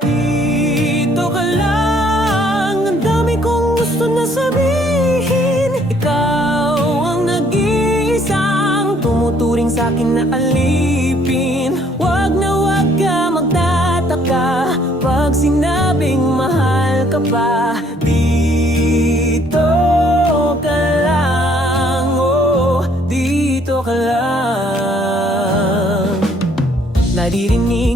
dito ka lang. Ang dami kong gusto na sabihin. Ikaw ang nag-iisang Tumuturing sa akin na alipin. Wag na wag ka magtataka Pag sinabing mahal ka pa. Dito ka lang Oh, dito ka lang. Naririnig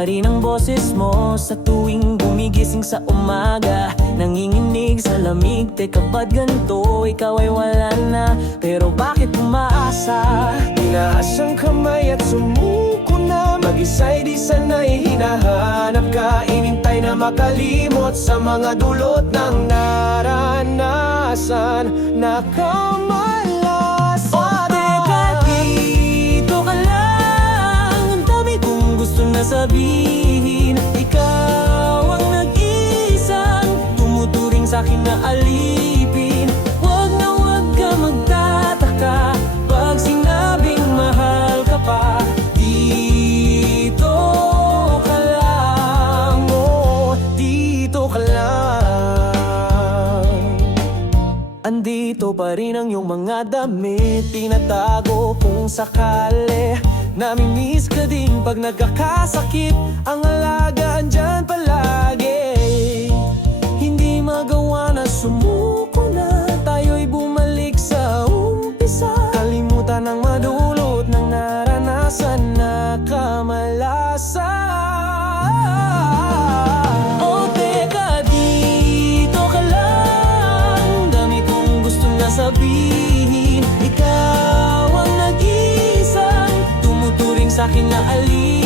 pa rin ang boses mo Sa tuwing gumigising sa umaga Nanginginig sa lamig Teka ba't ganito? Ikaw ay wala na Pero bakit umaasa? Tinaas ang kamay at sumuko na Mag-isa'y di sana'y hinahanap ka Inintay na makalimot sa mga dulot ng naranasan Nakamalas akin na alipin Huwag na huwag ka magtataka Pag sinabing mahal ka pa. Dito ka lang Oh, dito ka lang. Andito pa rin ang iyong mga damit. Tinatago kung sakali. Namimiss ka din pag nagkakasakit Tumuturing sa akin na alipin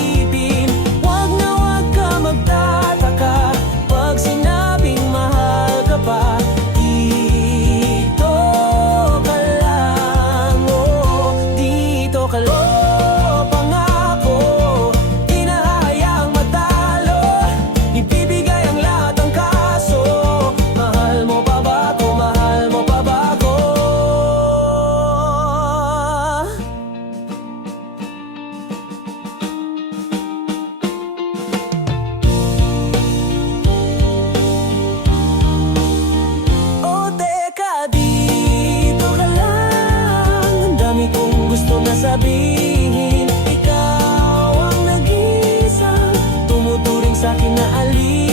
sabihin Ikaw ang nag-isa Tumuturing sa akin na alipin